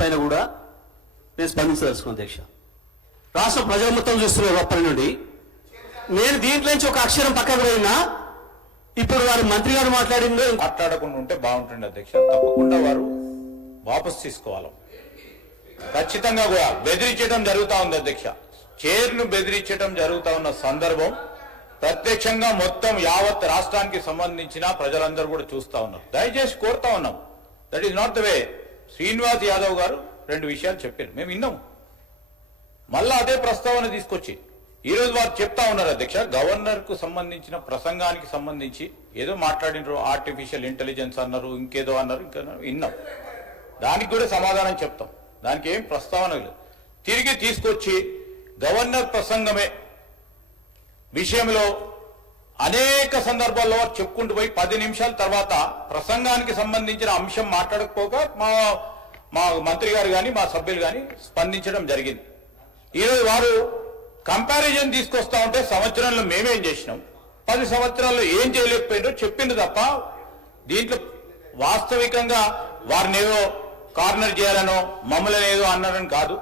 పైన కూడా నేను స్పందించదలుచుకున్నాను అధ్యక్ష. రాష్ట్ర ప్రజల మొత్తం చూస్తున్నారు అప్పటి నుండి నేను దీంట్లో నుంచి ఒక అక్షరం పక్కకు పోయినా ఇప్పుడు వారు మంత్రి గారు మాట్లాడిందో మాట్లాడకుండా ఉంటే బాగుంటుంది అధ్యక్ష. తప్పకుండా వారు వాపస్ తీసుకోవాలి. ఖచ్చితంగా కూడా బెదిరించడం జరుగుతా ఉంది అధ్యక్ష. చైర్ను బెదిరించడం జరుగుతా ఉన్న సందర్భం ప్రత్యక్షంగా మొత్తం యావత్ రాష్ట్రానికి సంబంధించిన ప్రజలందరూ కూడా చూస్తా ఉన్నారు. దయచేసి కోరుతా ఉన్నాం. That is not the way Srinivas Yadav garu రెండు విషయాలు చెప్పారు. మేము విన్నాము మళ్ళా అదే ప్రస్తావన తీసుకొచ్చి ఈ రోజు వారు చెప్తా ఉన్నారు అధ్యక్ష గవర్నర్కు సంబంధించిన ప్రసంగానికి సంబంధించి ఏదో మాట్లాడినారు ఆర్టిఫిషియల్ ఇంటెలిజెన్స్ అన్నారు ఇంకేదో అన్నారు ఇంకా విన్నాం. దానికి కూడా సమాధానం చెప్తాం. దానికి ఏం ప్రస్తావన లేదు. తిరిగి తీసుకొచ్చి గవర్నర్ ప్రసంగమే విషయంలో అనేక సందర్భాల్లో వారు చెప్పుకుంటూ పోయి పది నిమిషాల తర్వాత ప్రసంగానికి సంబంధించిన అంశం మాట్లాడకపోగా మా మా మంత్రి గారు కానీ మా సభ్యులు కానీ స్పందించడం జరిగింది. ఈరోజు వారు కంపారిజన్ తీసుకొస్తా ఉంటే సంవత్సరంలో మేమేం చేసినాం? పది సంవత్సరాల్లో ఏం చేయలేకపోయినో చెప్పింది తప్ప దీంట్లో వాస్తవికంగా వారిని ఏదో కార్నర్ చేయాలనో మమ్మల్ని ఏదో అన్నారని కాదు.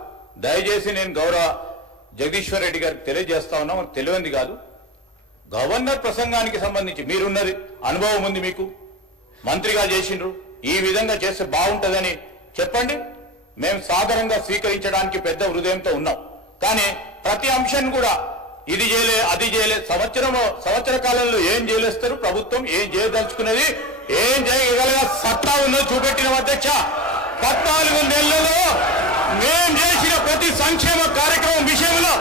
దయచేసి నేను గౌరవ జగదీశ్వర్ రెడ్డి గారికి తెలియజేస్తా ఉన్నా తెలియంది కాదు. గవర్నర్ ప్రసంగానికి సంబంధించి మీరున్నది అనుభవం ఉంది మీకు. మంత్రిగా చేసిండ్రు. ఈ విధంగా చేస్తే బాగుంటుందని చెప్పండి. మేము సాధారణంగా స్వీకరించడానికి పెద్ద హృదయంతో ఉన్నాం. కానీ ప్రతి అంశాన్ని కూడా ఇది చేయలే అది చేయలే సంవత్సరం సంవత్సర కాలంలో ఏం చేయలేస్తారు? ప్రభుత్వం ఏం చేయదలుచుకున్నది? ఏం చేయగల సత్తా ఉందో చూపెట్టిన అధ్యక్ష. పద్నాలుగు నెలలలో మేం చేసిన ప్రతి సంక్షేమ కార్యక్రమం విషయంలో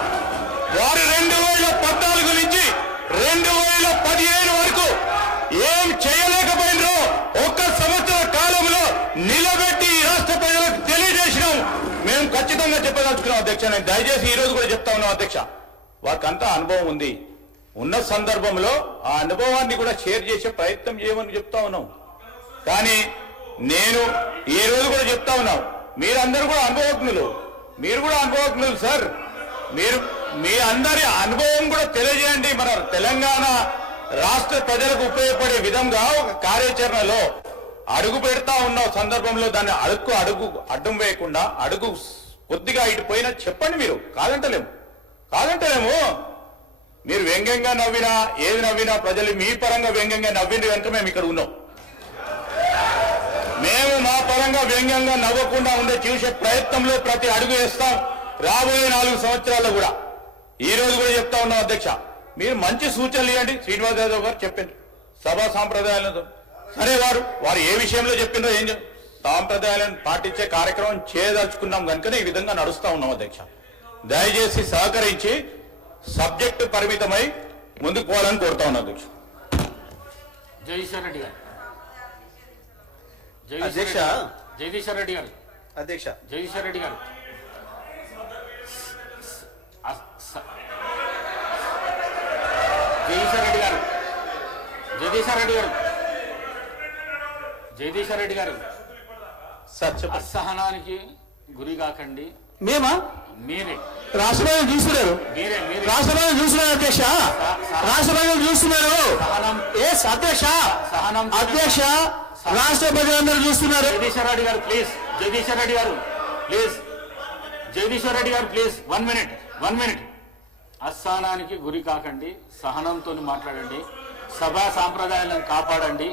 వారు రెండు వేల పద్నాలుగు నుంచి రెండు వేల పదిహేను వరకు ఏం చేయలేకపోయినరో ఒక్క సంవత్సర కాలంలో నిలబెట్టి రాష్ట్ర ప్రజలకు తెలియజేసినాం. మేము ఖచ్చితంగా చెప్పదలుచుకున్నాం అధ్యక్ష. నేను దయచేసి ఈ రోజు కూడా చెప్తా ఉన్నాం అధ్యక్ష. వారికంతా అనుభవం ఉంది. ఉన్న సందర్భంలో ఆ అనుభవాన్ని కూడా షేర్ చేసే ప్రయత్నం చేయమని చెప్తా ఉన్నాం. కానీ నేను ఈ రోజు కూడా చెప్తా ఉన్నాం. మీరందరూ కూడా అనుభవజ్ఞులు. మీరు కూడా అనుభవజ్ఞులు సార్. మీరు మీ అందరి అనుభవం కూడా తెలియజేయండి. మన తెలంగాణ రాష్ట్ర ప్రజలకు ఉపయోగపడే విధంగా ఒక కార్యాచరణలో అడుగు పెడతా ఉన్న సందర్భంలో దాన్ని అడుగు అడుగు అడ్డం వేయకుండా అడుగు కొద్దిగా ఇటు పోయినా చెప్పండి మీరు. కాదంటలేము. కాదంటలేము. మీరు వ్యంగ్యంగా నవ్వినా ఏది నవ్వినా ప్రజలు మీ పరంగా వ్యంగ్యంగా నవ్వింది కనుక మేము ఇక్కడ ఉన్నాం. మేము మా పరంగా వ్యంగ్యంగా నవ్వకుండా ఉండే చూసే ప్రయత్నంలో ప్రతి అడుగు వేస్తాం. రాబోయే నాలుగు సంవత్సరాల్లో కూడా. ఈ రోజు కూడా చెప్తా ఉన్నాం అధ్యక్ష. మీరు మంచి సూచనలు ఇవ్వండి. శ్రీనివాస్ యాదవ్ గారు చెప్పింది సభా సాంప్రదాయాలతో. సరే వారు వారు ఏ విషయంలో చెప్పిందో ఏం సాంప్రదాయాలను పాటించే కార్యక్రమం చేయదలుచుకున్నాం కనుకనే ఈ విధంగా నడుస్తా ఉన్నాం అధ్యక్ష. దయచేసి సహకరించి సబ్జెక్టు పరిమితమై ముందుకు పోవాలని కోరుతా ఉన్నాం అధ్యక్ష. జగదీశ్వర్ రెడ్డి గారు. అధ్యక్ష. జగదీశ్వర్ రెడ్డి గారు. అధ్యక్ష. జగదీశ్వర్ రెడ్డి గారు. జగదీశ్వర్ రెడ్డి గారు జగదీశ్వర్ రెడ్డి గారు జగదీశ్వర్ రెడ్డి గారు అసహనానికి గురి కాకండి. మేమా? మీరే. రాష్ట్రపతి చూస్తున్నారు. రాష్ట్రపతి చూస్తున్నారు అధ్యక్ష. రాష్ట్రపతి చూస్తున్నారు. సహనం. ఏ అధ్యక్ష. సహనం. అధ్యక్ష. రాష్ట్ర ప్రజలందరూ చూస్తున్నారు. జగదీశ్వర్ రెడ్డి గారు ప్లీజ్. జగదీశ్వర్ రెడ్డి గారు please. Jagadishwar Reddy garu please. One minute. One minute. అస్థానానికి గురి కాకండి సహనంతో మాట్లాడండి సభా సాంప్రదాయాలను కాపాడండి.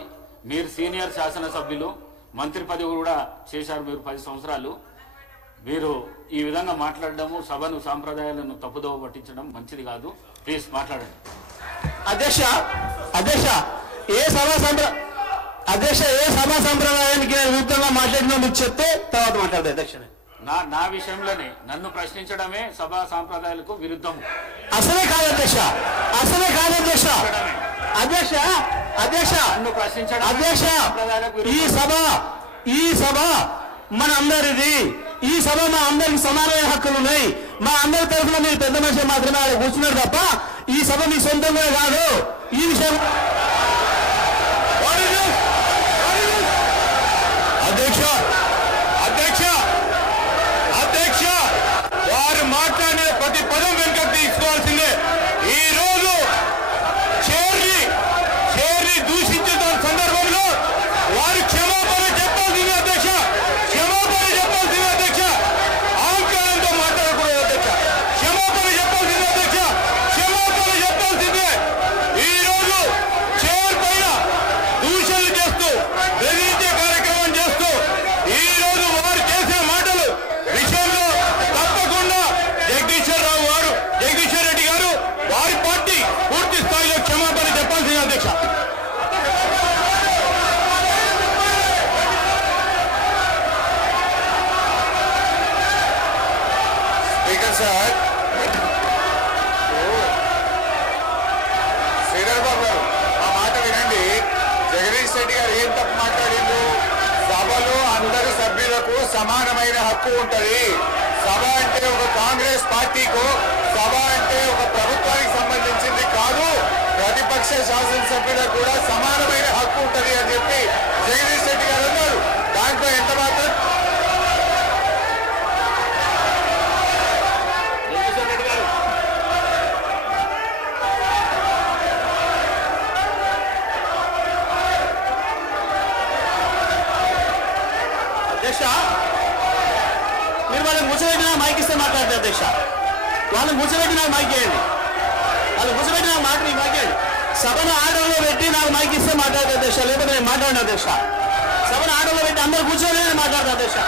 మీరు సీనియర్ శాసనసభ్యులు మంత్రి పదవి కూడా చేశారు మీరు పది సంవత్సరాలు. మీరు ఈ విధంగా మాట్లాడడము సభను సాంప్రదాయాలను తప్పుదోవ పట్టించడం మంచిది కాదు. ప్లీజ్ మాట్లాడండి. అధ్యక్ష అధ్యక్ష ఏ సభా సంప్ర అధ్యక్ష ఏ సభా సంప్రదాయానికి విరుద్ధంగా మాట్లాడినా మీకు చెప్తే తర్వాత మాట్లాడదు అధ్యక్ష. నా నా విషయంలోనే నన్ను ప్రశ్నించడమే సభా సాంప్రదాయాలకు విరుద్ధము. అసలే కాదు అధ్యక్ష. అసలే కాదు అధ్యక్ష. అధ్యక్ష అధ్యక్ష. నన్ను ప్రశ్నించడం అధ్యక్ష సాంప్రదాయాలకు ఈ విరుద్ధం. సభ ఈ సభ మన అందరిది ఈ సభ మా అందరికి సమానమైన హక్కులు ఉన్నాయి. మా అందరి తరఫున మీరు పెద్ద మనిషి మాత్రమే ఆడ కూర్చున్నారు తప్ప ఈ సభ మీ సొంతంగా కాదు. ఈ విషయం అధ్యక్ష అధ్యక్ష అధ్యక్ష వారు మాట్లాడిన ప్రతి పదం వెనుక తీసుకోవాల్సిందే ఈ రోజు చేరి చేరి దూషించిన సందర్భంలో వారు క్షమాపణ చెప్పాల్సిందే అధ్యక్ష క్షమాపణ చెప్పాల్సిందే అధ్యక్ష శ్రీధర్ సార్ శ్రీధర్ బాబు గారు ఆ మాట వినండి జగదీష్ రెడ్డి గారు ఏం తప్పు మాట్లాడిండు సభలో అందరు సభ్యులకు సమానమైన హక్కు ఉంటది. సభ అంటే ఒక కాంగ్రెస్ పార్టీకు సభ అంటే ఒక ప్రభుత్వానికి సంబంధించింది కాదు. ప్రతిపక్ష శాసనసభ్యులకు కూడా సమానమైన హక్కు ఉంటది అని చెప్పి జగదీష్ రెడ్డి గారు అన్నారు దాంట్లో ఎంత మాత్రం జగదీశ్వర్ రెడ్డి గారు అధ్యక్ష మీరు వాళ్ళని కూర్చోబెట్టి మైక్ ఇస్తే మాట్లాడతారు అధ్యక్ష. వాళ్ళని కూర్చోబెట్టి నాకు మైక్ వేయండి వాళ్ళు ముచ్చబెట్టిన మాట నీ మైక్ వేయండి సభను ఆర్డర్లో పెట్టి నాకు మైక్ ఇస్తే మాట్లాడతారు అధ్యక్ష. లేకపోతే నేను మాట్లాడిన అధ్యక్ష. సభను ఆర్డర్లో పెట్టి అందరు కూర్చోలేదు నేను అధ్యక్ష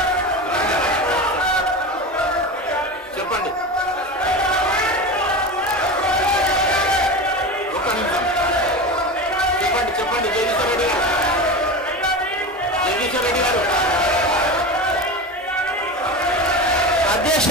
చెప్పండి ఒక్క నిమిషం చెప్పండి చెప్పండి జగదీశ్వర్ రెడ్డి గారు జగదీశ్వర్ రెడ్డి గారు అధ్యక్ష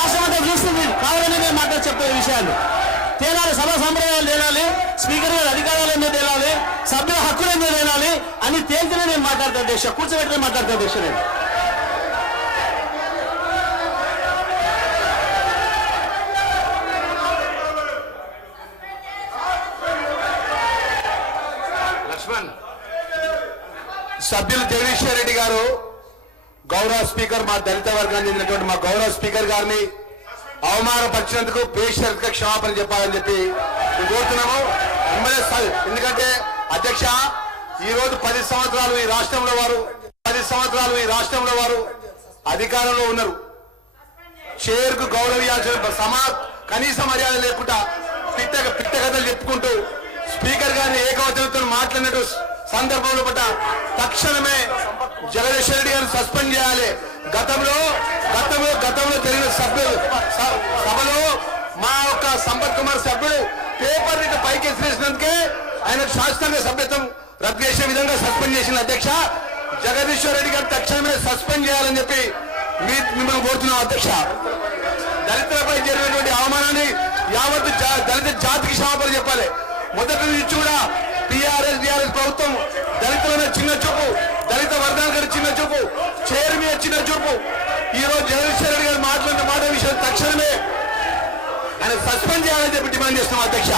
రాష్ట్రం అంతా చూస్తుంది కావాలని నేను మాట్లాడి చెప్పే విషయాలు. తేలాలి సభ సంప్రదాయాలు తేలాలి స్పీకర్ గారి అధికారాలు ఎందుకు తేలాలి సభ్యుల హక్కులు ఎందుకు తేలాలి అని తేలితేనే నేను మాట్లాడతాను దేశ కూర్చోబెట్టినే మాట్లాడతాను దేశ నేను. సభ్యులు జగదీశ్వర్ రెడ్డి గారు గౌరవ స్పీకర్ మా దళిత వర్గానికి చెందినటువంటి మా గౌరవ స్పీకర్ గారిని అవమానపరిచినందుకు బేషరత్గా క్షమాపణ చెప్పాలని చెప్పి కోరుతున్నాము. ఎమ్మెల్యే ఎందుకంటే అధ్యక్ష ఈ రోజు పది సంవత్సరాలు ఈ రాష్ట్రంలో వారు పది సంవత్సరాలు ఈ రాష్ట్రంలో వారు అధికారంలో ఉన్నారు. షేర్కు గౌరవించాల్సిన సమా కనీస మర్యాద లేకుండా పిట్ట పిట్ట కథలు చెప్పుకుంటూ స్పీకర్ గారిని ఏకవచనంతో మాట్లాడినట్టు సందర్భంలో పట్ల తక్షణమే జగదీష్ రెడ్డి గారిని సస్పెండ్ చేయాలి. గతంలో గతంలో గతంలో జరిగిన సభ్యులు సభలో మా యొక్క సంపత్ కుమార్ సభ్యుడు పేపర్ ఇటు పైకి ఎసిరేసినందుకే ఆయన శాస్త్రంగ సభ్యత్వం రద్దు చేసే విధంగా సస్పెండ్ చేసిన అధ్యక్ష. జగదీశ్వర్ రెడ్డి గారు తక్షణమే సస్పెండ్ చేయాలని చెప్పి మీ మిమ్మల్ని కోరుతున్నాం అధ్యక్ష. దళితులపై జరిగినటువంటి అవమానాన్ని యావత్ దళిత జాతికి క్షమాపణ చెప్పాలి. మొదటి నుంచి కూడా టీఆర్ఎస్ టీఆర్ఎస్ ప్రభుత్వం దళితుల చిన్న చూపు దళిత వర్గానికి చిన్న చూపు చైర్ మీద చిన్న చూపు. ఈ రోజు జగదీశ్వర రెడ్డి గారు మాట్లాడిన మాట విషయం తక్షణమే ఆయన సస్పెండ్ చేయాలని చెప్పి డిమాండ్ చేస్తున్నాం అధ్యక్ష.